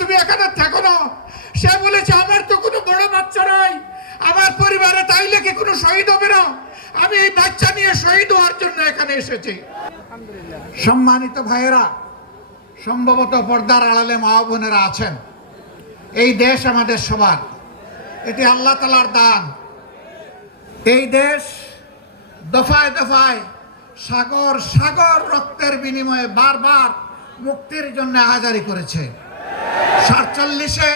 তুমি এখানে থাকো না। সে বলেছে আমার তো কোনো বড় বাচ্চা নাই, আমার পরিবারে তাইলে কি কোনো শহীদ হবে না? আমি এই বাচ্চা নিয়ে শহীদ হওয়ার জন্য এখানে এসেছি। সম্মানিত ভাইয়েরা, সম্ভবত পর্দার আড়ালে মা বোনেরা আছেন, এই দেশ আমাদের সবার, এটি আল্লাহ তাআলার দান। এই দেশ দফায় দফায় সাগর সাগর রক্তের বিনিময়ে বারবার মুক্তির জন্য আহাজারি করেছে। 47-এ,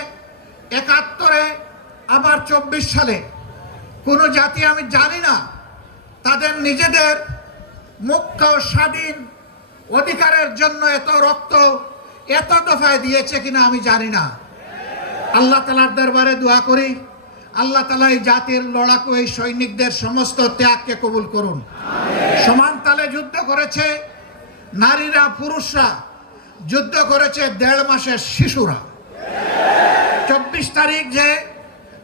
71-এ, আবার 24 সালে কোন জাতি আমি জানি না তাদের নিজেদের মুক্ত স্বাধীন অধিকারের জন্য এত রক্ত এত দফায় দিয়েছে কিনা আমি জানি না। আল্লাহ তাআলার দরবারে দোয়া করি, আল্লাহ তাআলা এই জাতির লড়াকু এই সৈনিকদের সমস্ত ত্যাগকে কবুল করুন। সমান তালে যুদ্ধ করেছে নারীরা, পুরুষরা, যুদ্ধ করেছে 1.5 মাসের শিশুরা। 24 তারিখ যে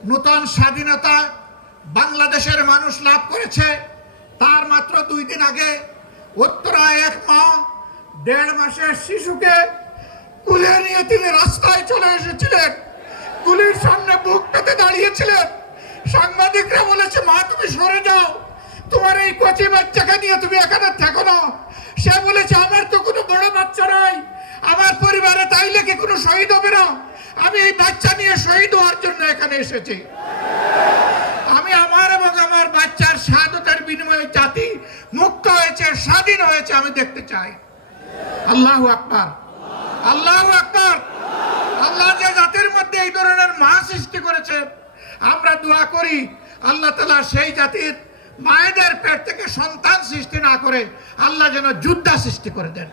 নূতন স্বাধীনতা বাংলাদেশের মানুষ লাভ করেছে, তার মাত্র 2 দিন আগে উত্তরায় এক মা 1.5 মাসের শিশুকে কুলে নিয়ে তিনি রাস্তায় চলে এসেছিলেন, গুলির সামনে বুক পেতে দাঁড়িয়েছিলেন। সাংবাদিকরা বলেছে, মা তুমি সরে যাও, তোমার এই কচি বাচ্চাকে নিয়ে তুমি এখানে থাকো না। সে বলেছে আমার তো কোনো বড় বাচ্চা নাই, আমার পরিবারে তাইলে কি কোনো শহীদ হবে না? আমি এই বাচ্চা নিয়ে শহীদ হওয়ার জন্য এখানে এসেছি। আমি আমার এবং আমার বাচ্চার শাহাদাতের বিনিময়ে জাতি মুক্ত হয়েছে, স্বাধীন হয়েছে, আমি দেখতে চাই। আল্লাহু আকবার, আল্লাহু আকবার। আল্লাহ যে জাতির মধ্যে এই ধরনের মা সৃষ্টি করেছে, আমরা দোয়া করি আল্লাহ তাআলা সেই জাতির মায়েদের পেট থেকে সন্তান সৃষ্টি না করে আল্লাহ যেন যোদ্ধা সৃষ্টি করে দেন।